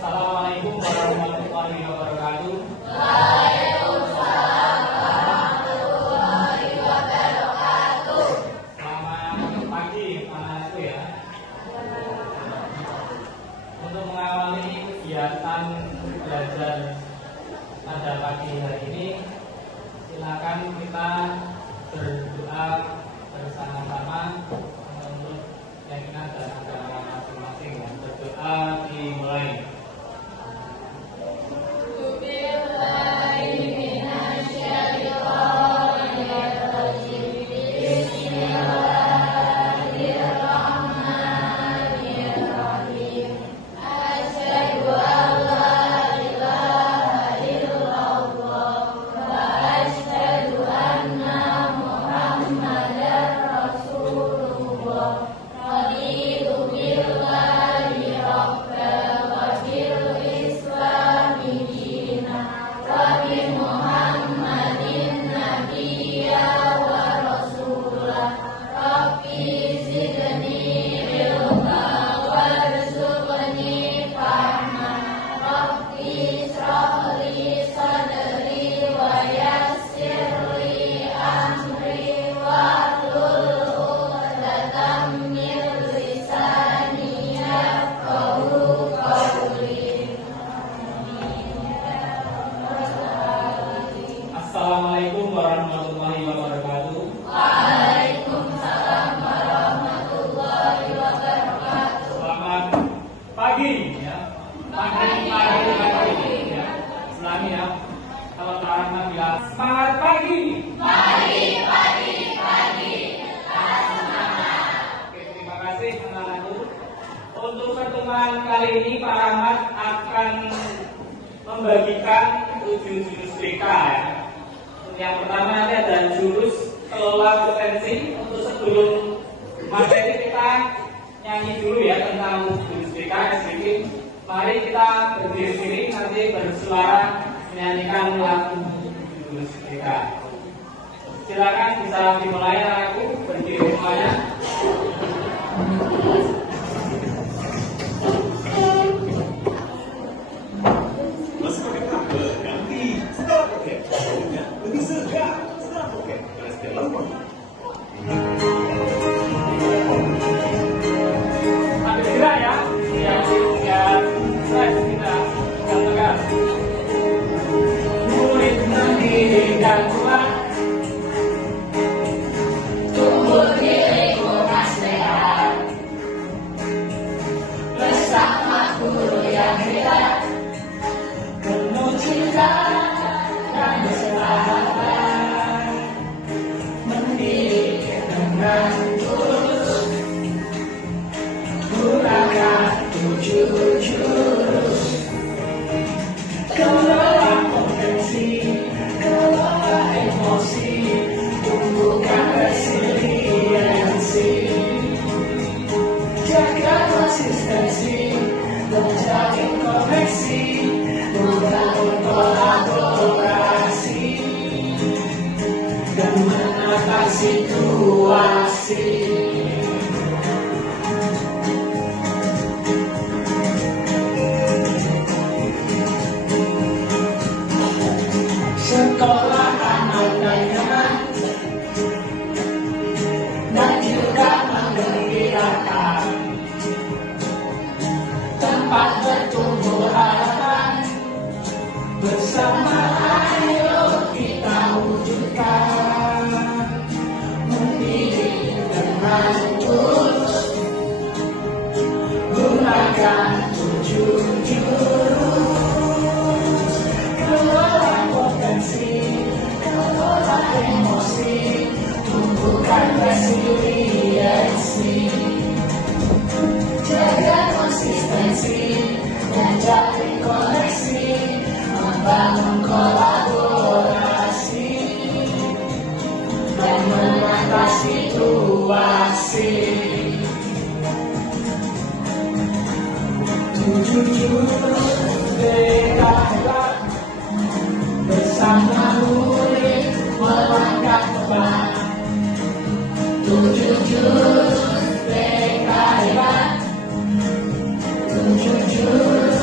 Assalamualaikum warahmatullahi wabarakatuh. Waalaikumsalam warahmatullahi wabarakatuh. Selamat pagi anak-anakku ya. Untuk mengawali kegiatan belajar pada pagi hari ini, silakan kita berdoa bersama-sama untuk keyakinan dan agama masing-masing. Berdoa dimulai. Assalamualaikum warahmatullahi wabarakatuh. Waalaikumsalam warahmatullahi wabarakatuh. Selamat pagi ya. Pagi ya. Selami ya. Kalau Tarana bilang semangat pagi. Pagi. Oke, terima kasih anak-anakku. Untuk pertemuan kali ini Pak Rahmat akan membagikan 7 jurus BK ya. Yang pertama nanti ada jurus kelola potensi. Untuk sebelum materi kita nyanyi dulu ya tentang jurus BK sedikit. Mari kita berdiri sini nanti bersuara menyanyikan lagu jurus BK. Silakan bisa dimulai anakku, berdiri semuanya. Masih pakai kabel, ganti. Setelah pakai kabelnya lebih segar. Setelah pakai setelah lama. Sambil gerak ya, yang stres kita tegak. Murid mendidikan kuat, Tumbuh di lingkungan sehat bersama guru yang hebat, penuh cinta dan kesabaran, mendidik dengan tulus, gunakan 7 jurus, kelola potensi, kelola emosi, tumbuhkan resiliensi, jaga konsistensi, menjalin koneksi, membangun kolaborasi, dan menata situasi. Sekolah aman dan nyaman, dan juga menggembirakan, tempat bertumbuh harapan, bersama ayo kita wujudkan, mendidik dengan tulus, gunakan 7 jurus, kelola potensi, kelola emosi, tumbuhkan resiliensi, jaga konsistensi, dan jalin koneksi, membangun kolaborasi, dan menata situasi. 7 jurus BK bersama murid melangkah depan. 7 jurus BK hebat, 7 jurus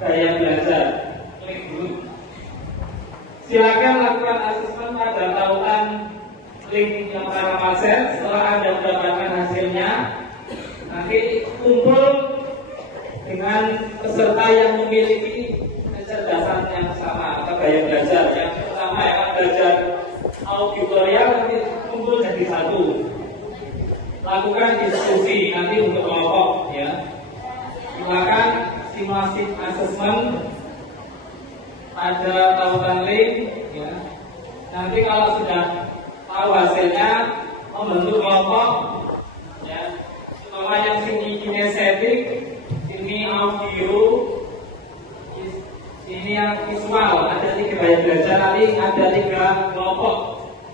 gaya belajar. Klik dulu. Silakan lakukan asesmen pada tautan link yang pertama set. Setelah Anda mendapatkan hasilnya, nanti kumpul dengan peserta yang memiliki kecerdasan yang sama atau gaya belajar. Yang pertama yang belajar auditorial nanti kumpul jadi satu. Lakukan diskusi nanti untuk kelompok ya. Silakan simulasi asesmen pada tautan link ya. Nanti kalau sudah tahu hasilnya membentuk kelompok ya. Setelah yang sini kinestetik, sini audio, sini yang visual, ada 3 gaya belajar, nanti ada 3 kelompok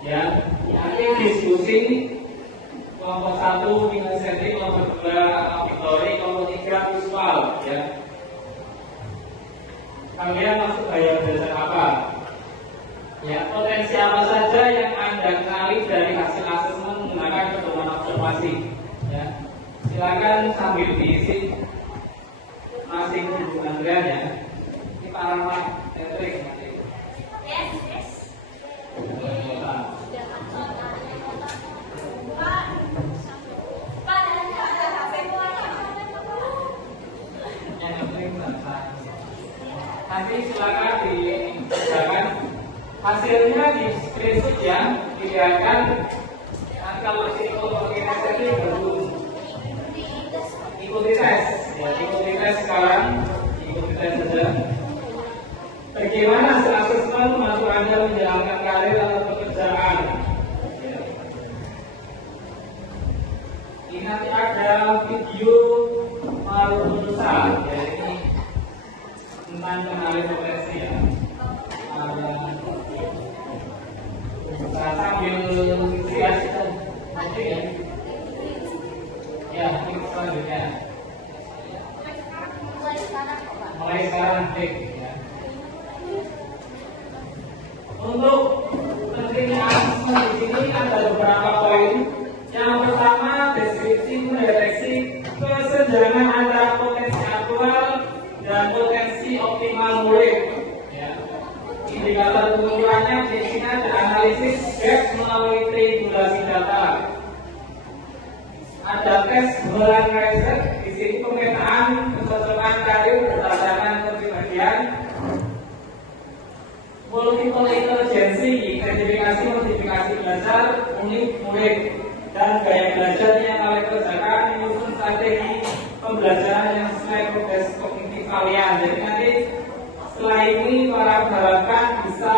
ya. Nanti diskusi kelompok 1 kinestetik, kelompok 2 auditori, kelompok 3 visual ya. Kalian masuk gaya belajar apa? Ya, potensi apa saja yang Anda kenali dari hasil asesmen menggunakan pedoman observasi ya. Silakan sambil diisi masing hubungan kalian ya. Ini paragraf trik nanti. Nanti silakan dikerjakan hasilnya di screenshot ya, dilihatkan. Nanti kalau untuk ini belum ikuti tes ya, ikuti tes sekarang, ikuti tes saja. Bagaimana hasil asesmen membantu Anda menjalankan karir atau pekerjaan? Ya. Ini nanti ada video Marusa ya, ini tentang kenali potensi ya. Sambil sias nanti ya. Ya, ini selanjutnya. Mulai sekarang klik ya. Untuk pentingnya asesmen di sini ada beberapa poin. Yang pertama, deskripsi mendeteksi kesenjangan antara potensi aktual dan potensi optimal murid. Ya. Indikator pengukurannya di sini ada analisis gap melalui triangulasi data. Ada tes bulan riset, di sini pemetaan kecocokan karir berdasarkan kepribadian. Multiple intelligency, identifikasi modifikasi belajar, unik murid, dan gaya belajar yang kalian kerjakan menyusun strategi pembelajaran yang sesuai progres kognitif kalian. Jadi nanti setelah ini para diharapkan bisa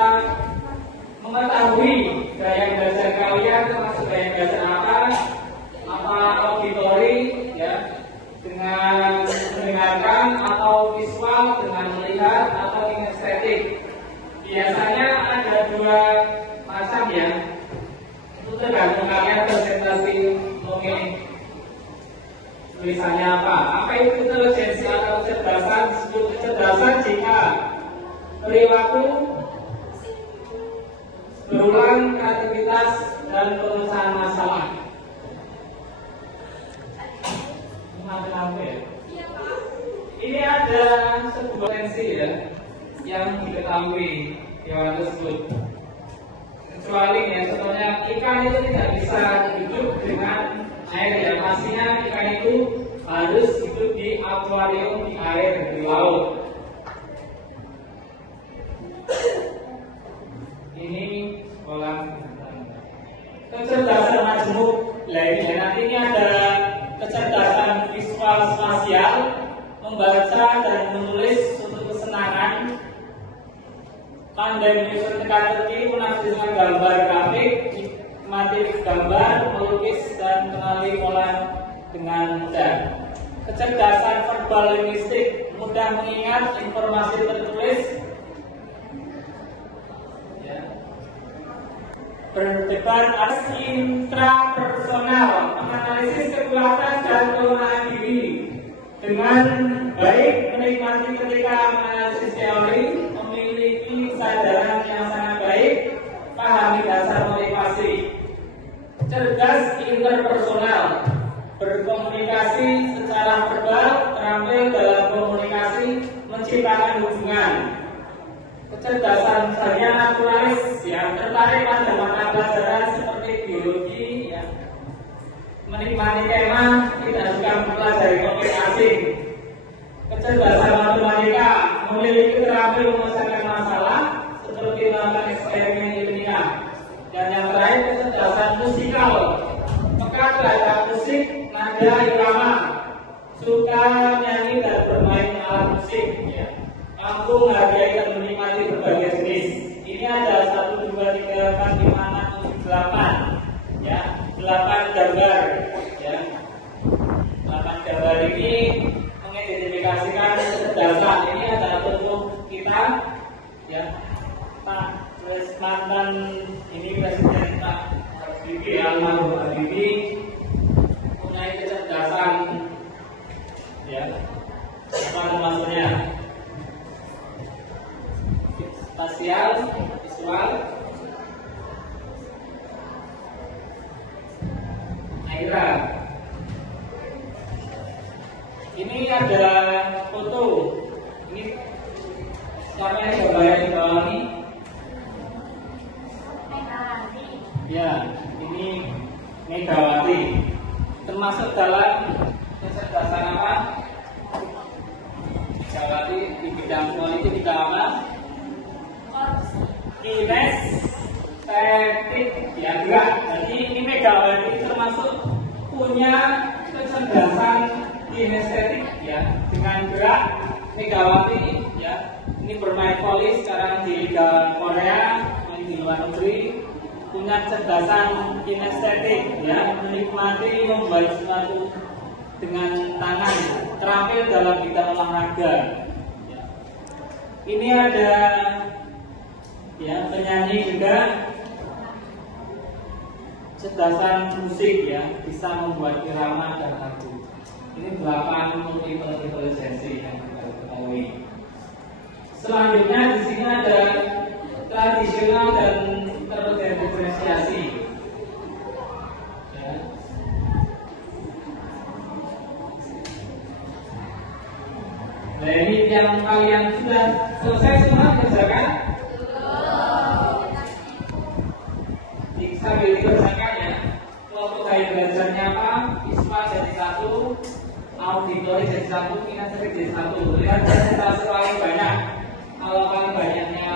mengetahui gaya belajar kalian termasuk gaya belajar apa auditori ya, dengan mendengarkan, atau visual dengan melihat, atau kinestetik. Biasanya ada 2 macam ya. Itu tergantung kalian presentasi memilih tulisannya apa. Apa itu intelijensi atau kecerdasan? Disebut kecerdasan jika perilaku, berulang, kreativitas, dan pemecahan masalah. Ini ada sebuah potensi ya yang diketahui hewan tersebut. Kecuali ya, contohnya ikan itu tidak bisa hidup dengan air ya. Pastinya ikan itu harus hidup di akuarium, di air, di laut. Ini sekolah kecerdasan majemuk. Nanti ini ada kecerdasan visual spasial, membaca dan menulis untuk kesenangan, pandai menyusun teka-teki, menafsirkan gambar grafik, menikmati gambar, melukis dan mengenali pola dengan mudah. Kecerdasan verbal linguistik, mudah mengingat informasi tertulis, ya. Berdebat intrapersonal, menganalisis kekuatan dan kelemahan diri dengan baik, menikmati ketika menganalisis teori, memiliki kesadaran yang sangat baik, pahami dasar motivasi. Cerdas interpersonal, berkomunikasi secara verbal, terampil dalam komunikasi, menciptakan hubungan. Kecerdasan saya naturalis, ya, tertarik pada mata pelajaran seperti biologi, ya, menikmati tema, tidak suka mempelajari topik asing. Kecerdasan matematika, memiliki keterampilan menyelesaikan masalah seperti melakukan eksperimen ilmiah. Dan yang terakhir, kecerdasan musikal, peka terhadap musik, nada, irama, suka nyanyi dan bermain alat musik, ya, mampu menghargai dan menikmati berbagai jenis. Ini ada 1, 2, 3, 4, 5, 6, 7, 8, ya, 8 gambar, ya. 8 gambar ini mengidentifikasikan kecerdasan. Ini adalah bentuk kita, ya, Pak mantan ini Presiden Pak Habibie, almarhum Habibie, punya kecerdasan, ya, apa maksudnya? Spasial, visual, aira. Ini ada foto. Ini siapa yang gambar di bawah ini? Ya, ini Megawati. Termasuk dalam kecerdasan apa? Megawati di bidang politik bidang apa? Kinestetik, ya, gerak. Jadi ini Megawati termasuk punya kecerdasan kinestetik, ya, dengan gerak. Megawati, ya, ini bermain voli sekarang di Liga Korea, main di luar negeri, punya kecerdasan kinestetik, ya, menikmati membuat sesuatu dengan tangan, terampil dalam bidang olahraga. Ya. Ini ada, ya, penyanyi juga, kecerdasan musik, ya, bisa membuat irama dan lagu. Ini 8 multiple intelijensi yang kita ketahui. Selanjutnya di sini ada tradisional dan terdiferensiasi. Ya. Nah, ini yang kalian sudah selesai semua kerjakan? Sambil dikerjakan, ya. Kelompok gaya belajarnya apa? ISPA jadi 1, auditori jadi 1, kinestetik jadi 1. Lihat presentasi paling banyak. Kalau paling banyaknya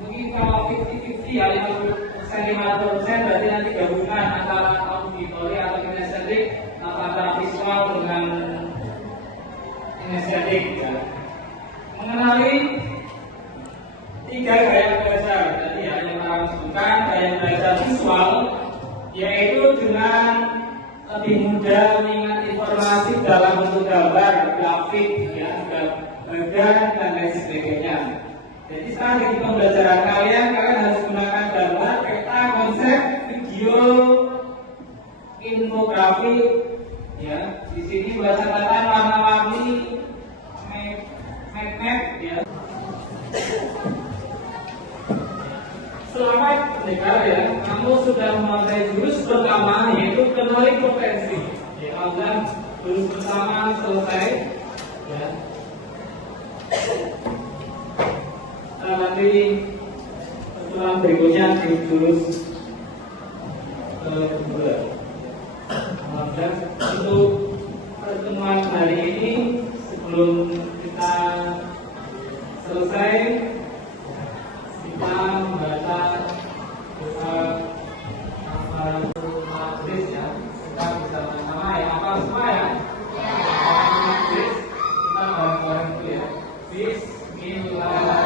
mungkin kalau 50-50, ya, 50% berarti nanti gabungan antara auditori atau kinestetik atau antara visual dengan kinestetik, ya. Mengenali 3 gaya belajar. Tadi, ya, yang kita sebutkan gaya belajar visual, yaitu dengan lebih mudah mengingat informasi dalam bentuk gambar, grafik, ya, bagan dan lain sebagainya. Jadi strategi pembelajaran kalian harus gunakan gambar, peta, konsep, video, infografik, ya. Di sini buat catatan warna-warni, map, ya. Selamat pendengar, ya. Kamu sudah menguasai jurus pertama, yaitu kenali potensi. Ya, dan jurus pertama selesai, ya. Nanti pertemuan berikutnya di jurus kedua. Dan untuk pertemuan hari ini, sebelum kita selesai, kita membaca doa majlis, ya. Kita bisa bersama, ya, apa semua, ya. Majlis, kita bareng-bareng dulu, ya. Bismillah.